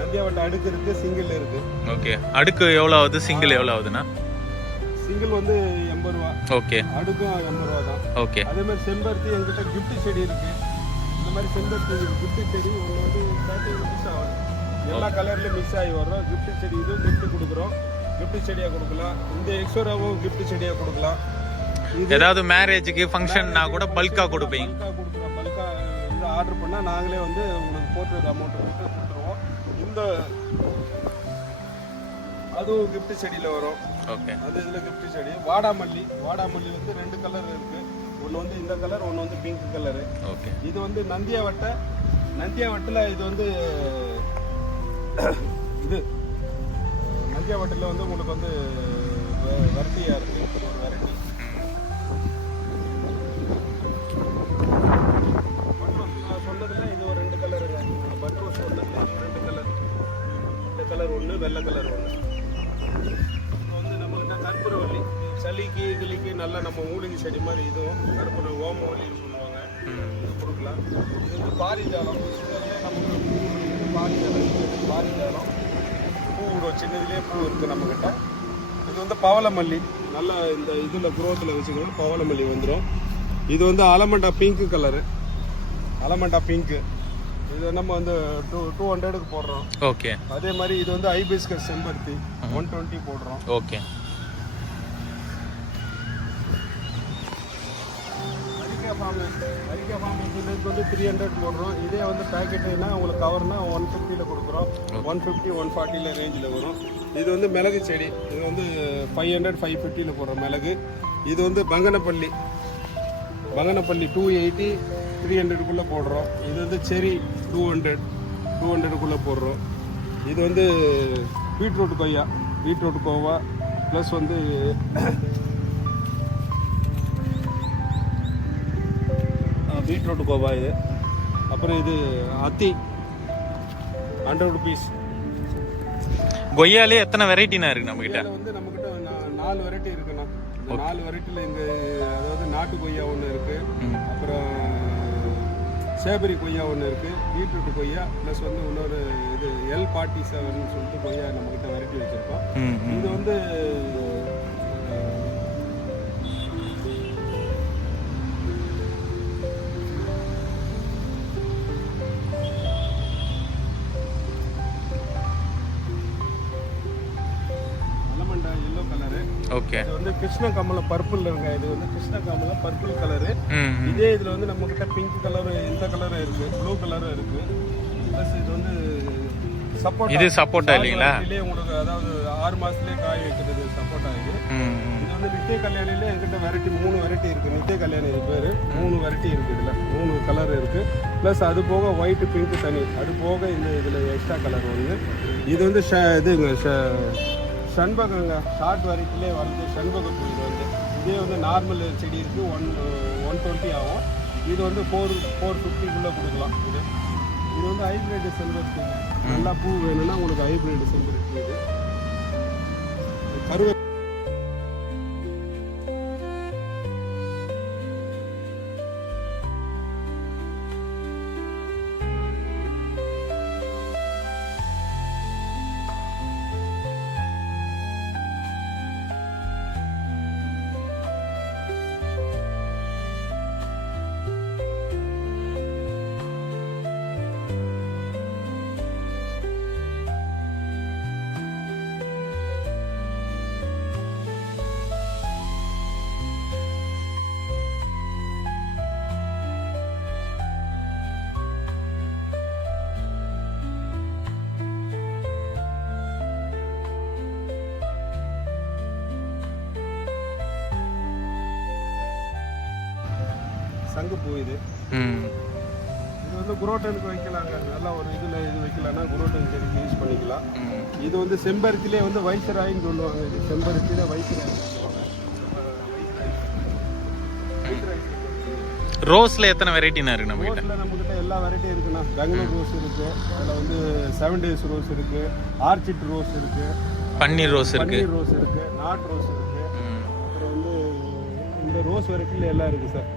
நந்தியாவட்டை அடுக்கு இருக்கு, சிங்கிள் இருக்கு. ஓகே. அடுக்கு எவ்வளோ ஆகுது, சிங்கிள் எவ்வளோ ஆகுதுண்ணா? சிங்கிள் வந்து 80 ரூபா. ஓகே. அடுக்கும் 80 ரூபா தான். ஓகே. அதே மாதிரி செம்பருத்தி எங்கிட்ட கிஃப்ட் செடி இருக்கு. இந்த மாதிரி செம்பருத்தி கிஃப்ட் செடி ஒன்று வந்து 30 ருபீஸ் ஆகும். எல்லா கலர்லையும் மிக்ஸ் ஆகி வரும். கிஃப்ட் செடி இதுவும் கிஃப்ட் கொடுக்குறோம். கிஃப்ட் செடியாக கொடுக்கலாம். இந்த எக்ஸோராவும் கிஃப்ட் செடியாக கொடுக்கலாம். ஏதாவது மேரேஜுக்கு ஃபங்க்ஷன்னா கூட பல்காக கொடுப்பீங்க? பல்காக கொடுக்குறோம். பல்காக இது ஆர்டர் பண்ணால் நாங்களே வந்து உங்களுக்கு போட்டு அமௌண்ட் கொடுத்துருவோம். இந்த அதுவும் கிஃப்ட் செடியில் வரும். ஓகே. அது இதில் கிஃப்ட் செடி. வாடாமல்லி வந்து 2 கலர் இருக்கு. ஒன்று வந்து இந்த கலர், ஒன்று வந்து பிங்க் கலரு. ஓகே. இது வந்து நந்தியாவட்டில் இது வந்து இது நந்தியாவட்டில் வந்து உங்களுக்கு வந்து வெரைட்டியாக இருக்கு. ஒரு வெரைட்டி நான் சொன்னதுல இது ஒரு 2 கலருங்க. பட்ரோஸ் சொன்னதுல 2 கலர். இந்த கலர் ஒன்று, வெள்ளை கலர் ஒன்று. கற்பூரவல்லி சளிக்கு கிளிக்கு நல்லா நம்ம மூலிகை செடி மாதிரி இதுவும் கற்பூர ஓமவல்லின்னு சொல்லுவாங்க. கொடுக்கலாம். இது வந்து பாரிஜாலம். பாரிஜாலம் பூ விடும். சின்னதுலேயே பூ இருக்குது நம்மக்கிட்ட. இது வந்து பவளமல்லி. நல்லா இந்த இதில் குரோத்தில் வச்சுக்கணும். பவளமல்லி வந்துடும். இது வந்து allamanda pink colour. Allamanda pink. இது நம்ம வந்து 200க்கு போடுறோம். ஓகே. அதே மாதிரி இது வந்து ஹைபிஸ்கஸ் செம்பருத்தி 120 போடுறோம். ஓகே. அரிக்கா ஃபார்ம் இதுக்கு வந்து 300 போடுறோம். இதே வந்து பேக்கெட்டுனா உங்களுக்கு கவர்னா 150ல கொடுக்குறோம். 150 140ல ரேஞ்சில் வரும். இது வந்து மிளகு செடி. இது வந்து 500 550ல போடுறோம் மிளகு. இது வந்து பங்கனப்பள்ளி 280 300க்குள்ளே போடுறோம். இது வந்து செரி 200க்குள்ளே போடுறோம். இது வந்து பீட்ரூட் கோவா ப்ளஸ் வந்து பீட்ரூட் கோவா இது. அப்புறம் இது அத்தி 100 ருபீஸ். கொய்யாலே எத்தனை வெரைட்டினா இருக்கு நம்மகிட்ட? வந்து நம்மகிட்ட 4 வெரைட்டி இருக்குண்ணா. இந்த 4 வெரைட்டியில் அதாவது நாட்டு கொய்யா ஒன்று இருக்கு. அப்புறம் சேபரி கொய்யா ஒன்று இருக்கு. பீட்ரூட் கொய்யா ப்ளஸ் வந்து இன்னொரு இது L47 சொல்லிட்டு கொய்யா நம்மகிட்ட வெரைட்டி வச்சிருக்கோம். இது வந்து ஓகே. இது வந்து கிருஷ்ண கமல பர்பிள் இருங்க. இது வந்து கிருஷ்ண கமல பர்பிள் கலரு. இதே இதுல வந்து நம்ம கிட்ட பிங்க் கலர், இந்த கலரும் இருக்கு, ப்ளூ கலரும் இருக்கு. ப்ளஸ் இது வந்து சப்போட்டா. இது சப்போட்டா இல்லீங்களா? இதுலயே உங்களுக்கு அதாவது 6 மாசத்துலயே காய் வைக்கிறது சப்போட்டா இது. இது வந்து நித்திய கல்யாணில என்கிட்ட வெரைட்டி 3 வெரைட்டி இருக்கு. நித்திய கல்யாணி இது பேரு. 3 வெரைட்டி இருக்கு. இதுல 3 கலர் இருக்கு. ப்ளஸ் அது போக ஒயிட் பிங்க் தனி. அது போக இந்த இதுல எக்ஸ்ட்ரா கலர் வந்து இது வந்து இதுங்க சண்பகங்க. ஷார்ட் வெரைட்டிலே வந்து சண்பகப்பூ. இது வந்து இதே வந்து நார்மல் செடி இருக்குது 120 ஆகும். இது வந்து 450க்குள்ளே கொடுக்கலாம். இது வந்து ஹைப்ரிட் செம்பருத்தி. நல்லா பூ வேணும்னா உங்களுக்கு ஹைப்ரிட் செம்பருத்தி. இது கருவே சங்குப்பூ. இது வந்து குரோட்டனுக்கு வைக்கலாங்க. நல்லா ஒரு இதில் இது வைக்கலாம்னா குரோட்டன் செடிக்கு யூஸ் பண்ணிக்கலாம். இது வந்து செம்பருத்திலே வந்து வைசராயின்னு சொல்லுவாங்க. இது செம்பருத்தியில வைசராய். ரோஸ்ல எத்தனை வெரைட்டினா இருக்கு நம்ம கிட்ட? ரோஸ்ல நம்ம கிட்ட எல்லா வெரைட்டியும் இருக்குண்ணா. பெங்களூர் ரோஸ் இருக்கு. அதில் வந்து 7 days ரோஸ் இருக்கு. ஆர்ச்சிட் ரோஸ் இருக்கு. பன்னீர் ரோஸ் இருக்கு. நாட் ரோஸ் இருக்கு. அப்புறம் வந்து இந்த ரோஸ் வெரைட்டியில் எல்லாம் இருக்கு சார்.